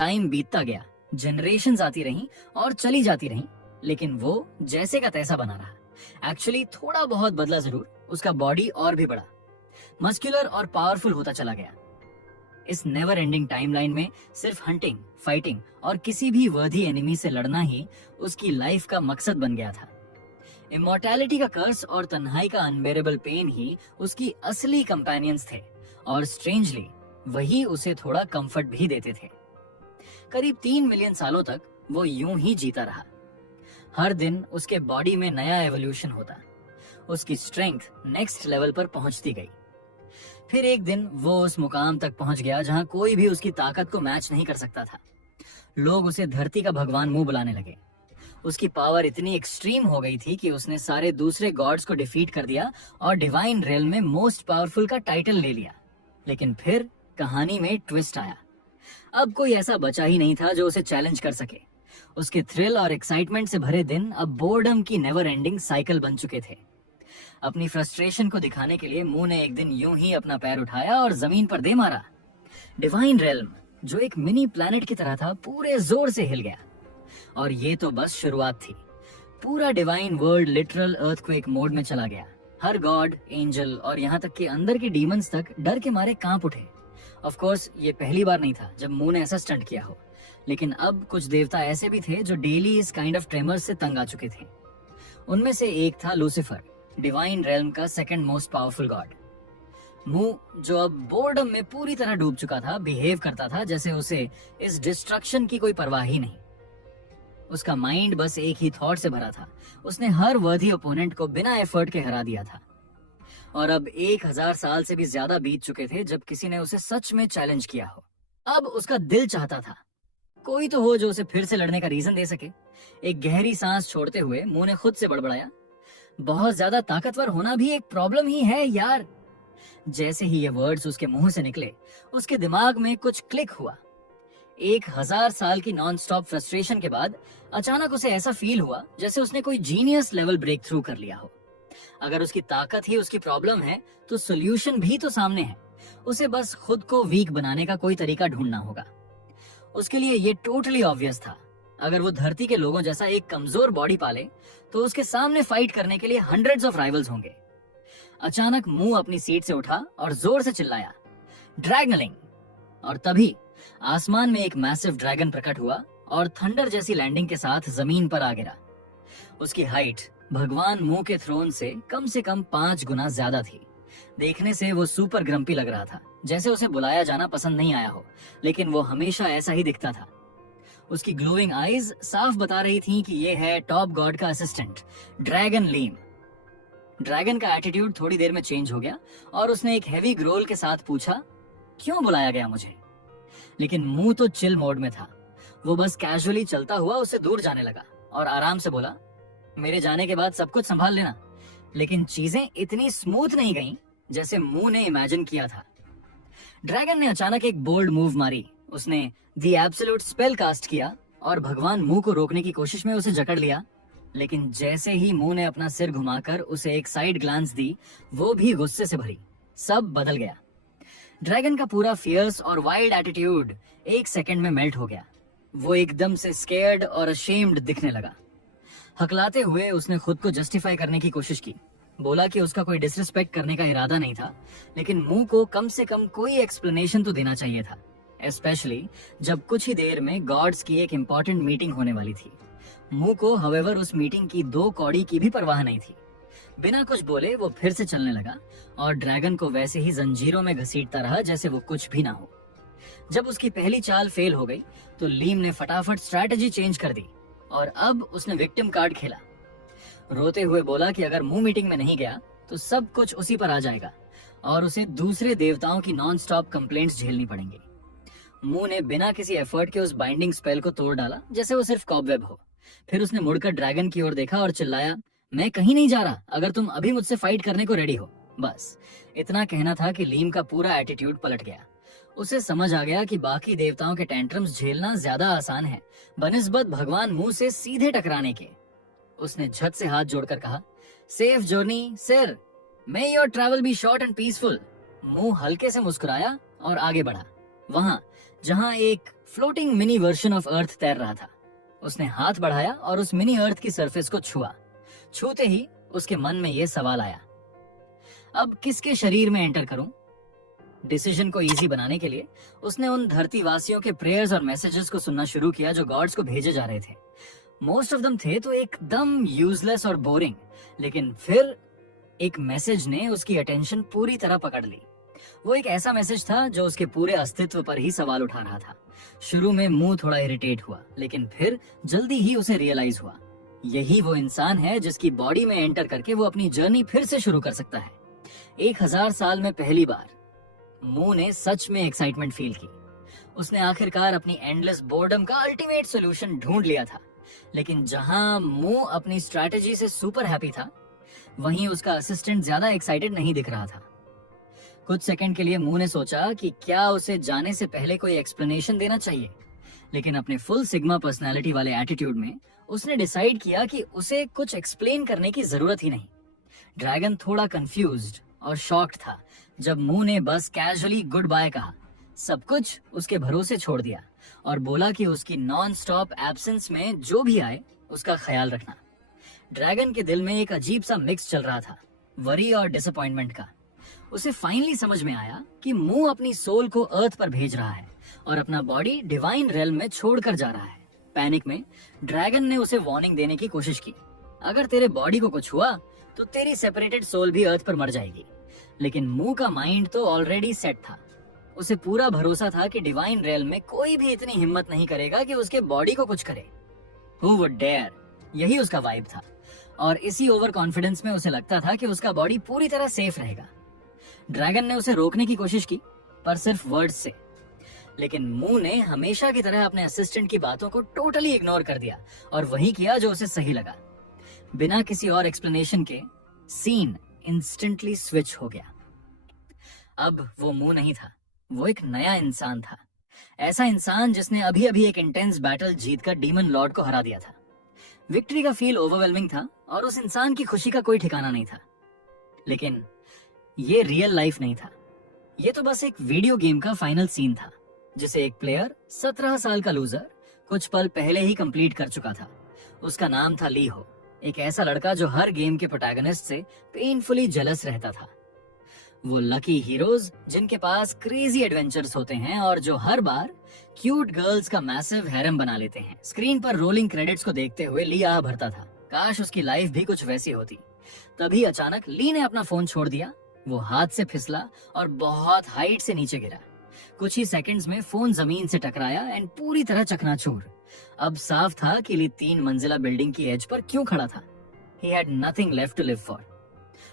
Time बीतता गया, generations आती रहीं और चली जाती रहीं, लेकिन वो जैसे का तैसा बना रहा। एक्चुअली थोड़ा बहुत बदला जरूर, उसका बॉडी और भी बढ़ा, मस्कुलर और पावरफुल होता चला गया। इस नेवर एंडिंग टाइमलाइन में सिर्फ हंटिंग, फाइटिंग और किसी भी वर्दी एनिमी से लड़ना ही उसकी लाइफ का मकसद बन गया था। इमॉर्टैलिटी का कर्स और तन्हाई का अनबेरेबल पेन ही उसकी असली कंपेनियंस थे, और स्ट्रेंजली वही उसे थोड़ा कंफर्ट भी देते थे। करीब 3 मिलियन सालों तक वो यूं ही जीता रहा। हर दिन उसके बॉडी में नया एवोल्यूशन होता, उसकी स्ट्रेंथ नेक्स्ट लेवल पर पहुंचती गई। फिर एक दिन वो उस मुकाम तक पहुंच गया जहां कोई भी उसकी ताकत को मैच नहीं कर सकता था। लोग उसे धरती का भगवान मुंह बुलाने लगे। उसकी पावर इतनी एक्सट्रीम हो गई थी कि उसने सारे दूसरे गॉड्स को डिफीट कर दिया और डिवाइन रेल्म में मोस्ट पावरफुल का टाइटल ले लिया। लेकिन फिर कहानी में ट्विस्ट आया। अब कोई ऐसा बचा ही नहीं था जो उसे चैलेंज कर सके। उसके थ्रिल और एक्साइटमेंट से भरे दिन अब बोर्डम की नेवर एंडिंग साइकिल बन चुके थे। अपनी फ्रस्ट्रेशन को दिखाने के लिए मुंह ने एक दिन यूं ही अपना पैर उठाया और जमीन पर दे मारा। डिवाइन रेल्म, जो एक मिनी प्लैनेट की तरह था, पूरे जोर से हिल गया। और ये तो बस शुरुआत थी। पूरा divine world literal earthquake mode में चला गया। हर गॉड, एंजल और यहाँ तक कि अंदर के डीमंस तक डर के मारे कांप उठे। ऑफ कोर्स ये पहली बार नहीं था जब मुंह ने ऐसा स्टंट किया हो, लेकिन अब कुछ देवता ऐसे भी थे जो डेली इस काइंड ऑफ ट्रेमर्स से तंग आ चुके थे। उनमें से एक था लूसीफर, डिवाइन रेल्म का सेकंड मोस्ट पावरफुल गॉड। मुंह, जो अब बोर्डम में पूरी तरह डूब चुका था, बिहेव करता था जैसे उसे इस डिस्ट्रक्शन की कोई परवाह ही नहीं। उसका माइंड बस एक ही थॉट से भरा था। उसने हर वर्दी ओपोनेंट को बिना एफर्ट के हरा दिया था। और अब 1000 साल से भी ज्यादा बीत चुके थे जब किसी ने उसे सच में चैलेंज किया हो। अब उसका दिल चाहता था कोई तो हो जो उसे फिर से लड़ने का रीजन दे सके। एक गहरी सांस छोड़ते हुए मुंह ने खुद से बड़बड़ाया, बहुत ज्यादा ताकतवर होना भी एक प्रॉब्लम ही है यार। जैसे ही ये वर्ड्स उसके मुंह से निकले, उसके दिमाग में कुछ क्लिक हुआ। 1000 साल की नॉन स्टॉप फ्रस्ट्रेशन के बाद अचानक उसे ऐसा फील हुआ जैसे उसने कोई जीनियस लेवल ब्रेक थ्रू कर लिया हो। अगर उसकी ताकत ही उसकी प्रॉब्लम है तो सोल्यूशन भी तो सामने है। उसे बस खुद को वीक बनाने का कोई तरीका ढूंढना होगा। उसके लिए ये टोटली ऑब्वियस था। अगर वो धरती के लोगों जैसा एक कमजोर बॉडी पाले तो उसके सामने फाइट करने के लिए हंड्रेड्स ऑफ राइवल्स होंगे। अचानक मुंह अपनी सीट से उठा और जोर से चिल्लाया, ड्रैगनलिंग। और तभी आसमान में एक मैसिव ड्रैगन प्रकट हुआ और थंडर जैसी लैंडिंग के साथ जमीन पर आ गिरा। उसकी हाइट भगवान मुंह के थ्रोन से कम 5 गुना ज्यादा थी। देखने से वो सुपर ग्रम्पी लग रहा था, जैसे उसे बुलाया जाना पसंद नहीं आया हो, लेकिन वो हमेशा ऐसा ही दिखता था। उसकी ग्लोइंग आईज साफ बता रही थी कि ये है टॉप गॉड का असिस्टेंट, ड्रैगन लीम। ड्रैगन का एटीट्यूड थोड़ी देर में चेंज हो गया और उसने एक हैवी ग्रोल के साथ पूछा, क्यों बुलाया गया मुझे? लेकिन मुंह तो चिल मोड में था। वो बस कैजुअली चलता हुआ उससे दूर जाने लगा और आराम से बोला, मेरे जाने के बाद सब कुछ संभाल लेना। लेकिन चीजें इतनी स्मूथ नहीं गईं जैसे मुंह ने इमेजिन किया था। ड्रैगन ने अचानक एक बोल्ड मूव मारी। उसने द एब्सोल्यूट स्पेल कास्ट किया और भगवान मुंह को रोकने की कोशिश में उसे जकड़ लिया। लेकिन जैसे ही मुंह ने अपना सिर घुमाकर उसे एक साइड ग्लांस दी, वो भी गुस्से से भरी। सब बदल गया। ड्रैगन का पूरा फियर्स और वाइल्ड एटीट्यूड एक सेकंड में मेल्ट हो गया। वो एकदम से स्केयर्ड और अशेम्ड दिखने लगा। हकलाते हुए उसने खुद को जस्टिफाई करने की कोशिश की। बोला कि उसका कोई डिसरिस्पेक्ट करने का इरादा नहीं था, लेकिन मुंह को कम से कम कोई एक्सप्लेनेशन तो देना चाहिए था, स्पेशली जब कुछ ही देर में गॉड्स की एक इंपॉर्टेंट मीटिंग होने वाली थी। मुंह को हवेवर उस मीटिंग की 2 कौड़ी की भी परवाह नहीं थी। बिना कुछ बोले वो फिर से चलने लगा और ड्रैगन को वैसे ही जंजीरों में घसीटता रहा जैसे वो कुछ भी ना हो। जब उसकी पहली चाल फेल हो गई तो लीम ने फटाफट स्ट्रैटेजी चेंज कर दी और अब उसने विक्टिम कार्ड खेला। रोते हुए बोला कि अगर मुंह मीटिंग में नहीं गया तो सब कुछ उसी पर आ जाएगा और उसे दूसरे देवताओं की नॉन स्टॉप कंप्लेंट्स झेलनी पड़ेंगी। मुंह ने बिना किसी एफर्ट के उस बाइंडिंग स्पेल को तोड़ डाला जैसे वो सिर्फ कॉबवेब हो। फिर उसने मुड़कर ड्रैगन की ओर देखा और चिल्लाया, मैं कहीं नहीं जा रहा अगर तुम अभी मुझसे फाइट करने को रेडी हो। बस इतना कहना था कि लीम का पूरा एटीट्यूड पलट गया। उसे समझ आ गया कि बाकी देवताओं के टेंट्रम्स झेलना ज्यादा आसान है बनिस्बत भगवान मुंह से सीधे टकराने के। उसने झट से हाथ जोड़कर कहा, safe journey sir, may your travel be short and peaceful. मुंह हल्के से मुस्कुराया और आगे बढ़ा। वहां जहां एक floating mini version of earth तैर रहा था। उसने हाथ बढ़ाया और उस मिनी अर्थ की सरफेस को छुआ। छूते ही उसके मन में यह सवाल आया, अब किसके शरीर में एंटर करूं? डिसीजन को इजी बनाने के लिए उसने उन धरतीवासियों के प्रेयर्स और मैसेजेस को सुनना शुरू किया जो गॉड्स को भेजे जा रहे थे। मोस्ट ऑफ दम थे तो एकदम यूजलेस और बोरिंग, लेकिन फिर एक मैसेज ने उसकी अटेंशन पूरी तरह पकड़ ली। वो एक ऐसा मैसेज था जो उसके पूरे अस्तित्व पर ही सवाल उठा रहा था। शुरू में मुंह थोड़ा इरिटेट हुआ, लेकिन फिर जल्दी ही उसे रियलाइज हुआ, यही वो इंसान है जिसकी बॉडी में एंटर करके वो अपनी जर्नी फिर से शुरू कर सकता है। 1000 साल में पहली बार मू ने सच में एक्साइटमेंट फील की। उसने आखिरकार अपनी एंडलेस बोर्डम का अल्टीमेट सॉल्यूशन ढूंढ लिया था। लेकिन जहां मू अपनी स्ट्रैटेजी से सुपर हैप्पी था, वहीं उसका असिस्टेंट ज्यादा एक्साइटेड नहीं दिख रहा था। कुछ सेकंड के लिए मू ने सोचा कि क्या उसे जाने से पहले कोई एक्सप्लेनेशन देना चाहिए, लेकिन अपने फुल सिग्मा पर्सनालिटी वाले एटीट्यूड में उसने डिसाइड किया कि उसे कुछ एक्सप्लेन करने की जरूरत ही नहीं। ड्रैगन थोड़ा कंफ्यूज्ड और शॉक्ड था जब मू ने बस कैजुअली गुड बाय कहा, सब कुछ उसके भरोसे छोड़ दिया और बोला कि उसकी नॉन स्टॉप एब्सेंस में जो भी आए उसका ख्याल रखना। ड्रैगन के दिल में एक अजीब सा मिक्स चल रहा था, वरी और डिसअपॉइंटमेंट का। उसे फाइनली समझ में आया कि मू अपनी सोल को अर्थ पर भेज रहा है और अपना बॉडी डिवाइन रेल्म में छोड़कर जा रहा है। पैनिक में ड्रैगन ने उसे वार्निंग देने की कोशिश की, अगर तेरे बॉडी को कुछ हुआ तो तेरी सेपरेटेड सोल भी अर्थ पर मर जाएगी। लेकिन मू का माइंड तो ऑलरेडी सेट था। उसे पूरा भरोसा था कि डिवाइन रेल्म में कोई भी इतनी हिम्मत नहीं करेगा कि उसके बॉडी को कुछ करे। Who would dare? यही उसका वाइब था और इसी ओवर कॉन्फिडेंस में उसे लगता था कि उसका बॉडी पूरी तरह सेफ रहेगा। ड्रैगन ने उसे रोकने की कोशिश की, पर सिर्फ वर्ड्स से। लेकिन मू ने हमेशा की तरह अपने असिस्टेंट की बातों को टोटली इग्नोर कर दिया और वही किया जो उसे सही लगा। बिना किसी और एक्सप्लेनेशन के सीन इंस्टेंटली स्विच हो गया। अब वो मू नहीं था, वो एक नया इंसान था। ऐसा इंसान जिसने अभी अभी एक इंटेंस बैटल जीतकर डीमन लॉर्ड को हरा दिया था। विक्ट्री का फील ओवरवेलमिंग था और उस इंसान की खुशी का कोई ठिकाना नहीं था। लेकिन ये रियल लाइफ नहीं था, ये तो बस एक वीडियो गेम का फाइनल सीन था जिसे एक प्लेयर 17 साल का लूजर कुछ पल पहले ही कंप्लीट कर चुका था। उसका नाम था ली हो, एक ऐसा लड़का जो हर गेम के प्रोटैगनिस्ट से पेनफुली जेलस रहता था। वो लकी हीरोज जिनके पास क्रेजी एडवेंचर्स होते हैं और जो हर बार क्यूट गर्ल्स का मैसिव हैरम बना लेते हैं। स्क्रीन पर रोलिंग क्रेडिट्स को देखते हुए ली आह भरता था, काश उसकी लाइफ भी कुछ वैसी होती। तभी अचानक ली ने अपना फोन छोड़ दिया। वो हाथ से फिसला और बहुत हाइट से नीचे गिरा। कुछ ही सेकंड्स में फोन जमीन से टकराया एंड पूरी तरह चकनाचूर। अब साफ था कि ली 3 मंजिला बिल्डिंग की एज पर क्यों खड़ा था। He had nothing left to live for.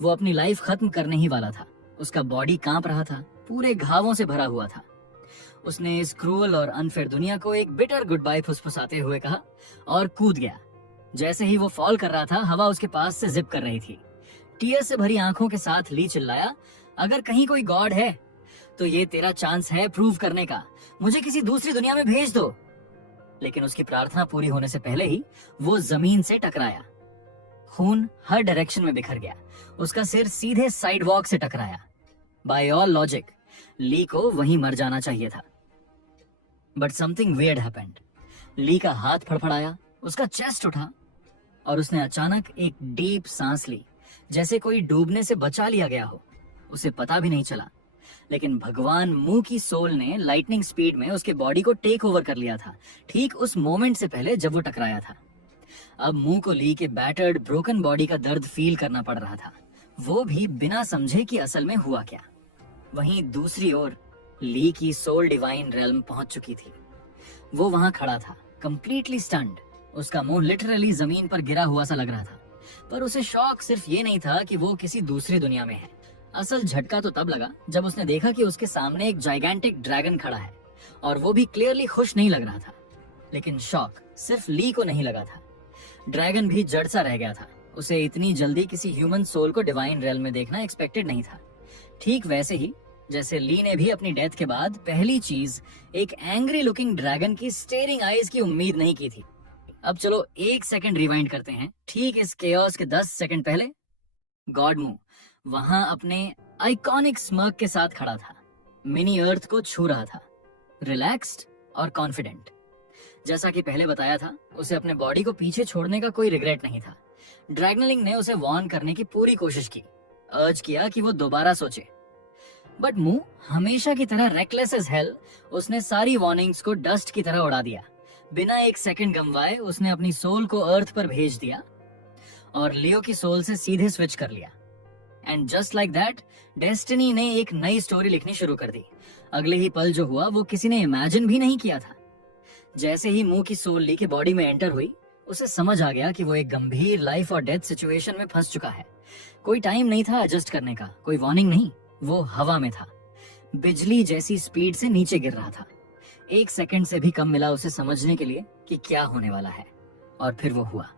वो अपनी लाइफ खत्म करने ही वाला था। उसका बॉडी कांप रहा था, पूरे घावों से भरा हुआ था। उसने इस क्रूअल और अनफेयर दुनिया को एक बिटर गुड बाय फुसफुसाते हुए कहा और कूद गया। जैसे ही वो फॉल कर रहा था, हवा उसके पास से जिप कर रही थी। टीयर से भरी आंखों के साथ ली चिल्लाया, अगर कहीं कोई गॉड है तो ये तेरा चांस है प्रूव करने का, मुझे किसी दूसरी दुनिया में भेज दो। लेकिन उसकी प्रार्थना पूरी होने से पहले ही वो जमीन से टकराया। खून हर डायरेक्शन में बिखर गया। उसका सिर सीधे साइडवॉक से टकराया। बाय ऑल लॉजिक ली को वहीं मर जाना चाहिए था। But something weird happened. Lee का हाथ फड़फड़ाया, उसका चेस्ट उठा और उसने अचानक एक डीप सांस ली, जैसे कोई डूबने से बचा लिया गया हो। उसे पता भी नहीं चला, लेकिन भगवान मू की सोल ने लाइटनिंग स्पीड में उसके बॉडी को टेक ओवर कर लिया था, ठीक उस मोमेंट से पहले जब वो टकराया था। अब मू को ली के बैटर्ड ब्रोकन बॉडी का दर्द फील करना पड़ रहा था, वो भी बिना समझे कि असल में हुआ क्या। वहीं दूसरी ओर ली की सोल डिवाइन रेल्म पहुंच चुकी थी। वो वहां खड़ा था, कंप्लीटली स्टन्ड। उसका मुंह लिटरली जमीन पर गिरा हुआ सा लग रहा था, पर उसे शॉक सिर्फ ये नहीं था कि वो किसी दूसरी दुनिया में है। असल झटका तो तब लगा जब उसने देखा कि उसके सामने एक जाइगेंटिक ड्रैगन खड़ा है और वो भी क्लियरली खुश नहीं लग रहा था। लेकिन शॉक सिर्फ ली को नहीं लगा था, ड्रैगन भी जड़ सा रह गया था। उसे इतनी जल्दी किसी ह्यूमन सोल को डिवाइन रेल्म में देखना एक्सपेक्टेड नहीं था। ठीक वैसे ही जैसे ली ने भी अपनी डेथ के बाद पहली चीज एक एंग्री लुकिंग ड्रैगन की स्टेरिंग आईज की उम्मीद नहीं की थी। अब चलो 1 सेकंड रिवाइंड करते हैं। ठीक इस केओस के 10 सेकंड पहले गॉड मू वहां अपने आइकॉनिक स्मर्क के साथ खड़ा था, मिनी अर्थ को छू रहा था, रिलैक्स्ड और कॉन्फिडेंट। जैसा कि पहले बताया था, उसे अपने बॉडी को पीछे छोड़ने का कोई रिग्रेट नहीं था। ड्रैगनलिंग ने उसे वार्न करने की पूरी कोशिश की, अर्ज किया कि वो दोबारा सोचे। बट मू हमेशा की तरह रेकलेस एज हेल, उसने सारी वार्निंग्स को डस्ट की तरह उड़ा दिया। बिना एक सेकंड गंवाए उसने अपनी सोल को अर्थ पर भेज दिया और लियो की सोल से सीधे स्विच कर लिया। And just like that, destiny ने एक नई स्टोरी लिखनी शुरू कर दी। अगले ही पल जो हुआ वो किसी ने इमेजिन भी नहीं किया था। जैसे ही मुंह की सोल ली के बॉडी में एंटर हुई, उसे समझ आ गया कि वो एक गंभीर लाइफ और डेथ सिचुएशन में फंस चुका है। कोई टाइम नहीं था एडजस्ट करने का, कोई वार्निंग नहीं, वो हवा में था। बिजली जैसी स्पीड से नीचे गिर रहा था। 1 सेकंड से भी कम मिला उसे समझने के लिए कि क्या होने वाला है। और फिर वो हुआ।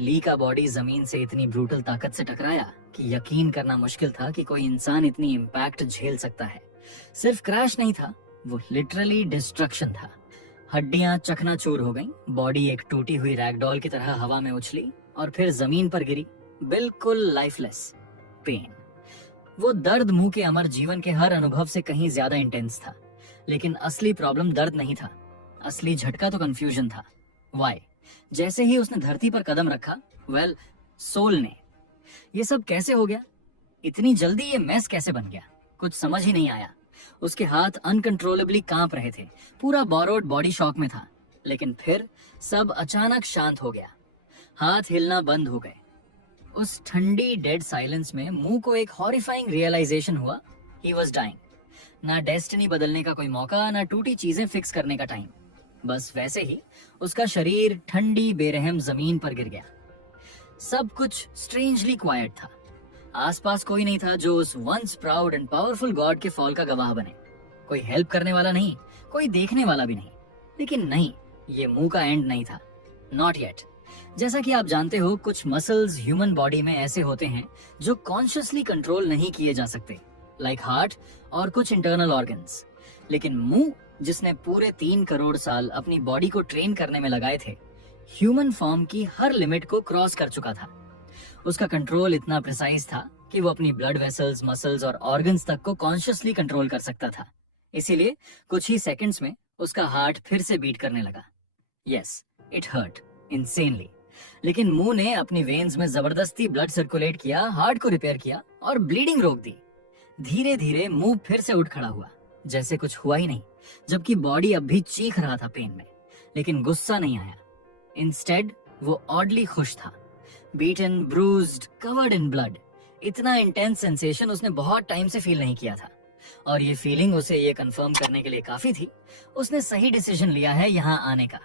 ली का बॉडी जमीन से इतनी ब्रूटल ताकत से टकराया कि यकीन करना मुश्किल था कि कोई इंसान इतनी इम्पैक्ट झेल सकता है। सिर्फ क्रैश नहीं था, वो लिटरली डिस्ट्रक्शन था। हड्डियां चकनाचूर हो गईं, बॉडी एक टूटी हुई रैगडॉल की तरह हवा में उछली और फिर जमीन पर गिरी, बिल्कुल लाइफलेस। पेन, वो दर्द मुंह के अमर जीवन के हर अनुभव से कहीं ज्यादा इंटेंस था। लेकिन असली प्रॉब्लम दर्द नहीं था, असली झटका तो कंफ्यूजन था। वाई? जैसे ही उसने धरती पर कदम रखा, सोल ने, ये सब कैसे हो गया? इतनी जल्दी ये मैस कैसे बन गया? कुछ समझ ही नहीं आया। उसके हाथ अनकंट्रोलेबली कांप रहे थे, पूरा बोरोड बॉडी शॉक में था। लेकिन फिर सब अचानक शांत हो गया, हाथ हिलना बंद हो गए। उस ठंडी डेड साइलेंस में मुंह को एक हॉरिफाइंग रियलाइजेशन हुआ, ही वाज डाइंग। ना डेस्टिनी बदलने का कोई मौका, ना टूटी चीजें फिक्स करने का टाइम। बस वैसे ही उसका शरीर ठंडी बेरहम जमीन पर गिर गया। सब कुछ स्ट्रेंजली क्वाइट था। आसपास कोई नहीं था जो उस once proud and powerful god के फॉल का गवाह बने। कोई हेल्प करने वाला नहीं, कोई देखने वाला भी नहीं। लेकिन नहीं, ये मुंह का एंड नहीं था, नॉट येट। जैसा कि आप जानते हो, कुछ मसल्स ह्यूमन बॉडी में ऐसे होते हैं जो कॉन्शियसली कंट्रोल नहीं किए जा सकते, लाइक हार्ट और कुछ इंटरनल ऑर्गन्स। लेकिन मुंह, जिसने पूरे 3 करोड़ साल अपनी बॉडी को ट्रेन करने में लगाए थे, ह्यूमन फॉर्म की हर लिमिट को क्रॉस कर चुका था। उसका कंट्रोल इतना प्रिसाइज था कि वो अपनी ब्लड वेसल्स, मसल्स और ऑर्गन्स तक को कॉन्शियसली कंट्रोल कर सकता था। इसीलिए कुछ ही सेकंड्स में उसका हार्ट फिर से बीट करने लगा। Yes, it hurt insanely. लेकिन मुंह ने अपनी वेन्स में जबरदस्ती ब्लड सर्कुलेट किया, हार्ट को रिपेयर किया और ब्लीडिंग रोक दी। धीरे धीरे मुंह फिर से उठ खड़ा हुआ, जैसे कुछ हुआ ही नहीं, जबकि बॉडी अब भी चीख रहा था पेन में। लेकिन गुस्सा नहीं आया। इंस्टेड वो ऑडली खुश था। Beaten, bruised, covered in blood. इतना इंटेंस सेंसेशन उसने बहुत टाइम से फील नहीं किया था। और ये फीलिंग उसे ये कंफर्म करने के लिए काफी थी, उसने सही डिसीजन लिया है यहाँ आने का।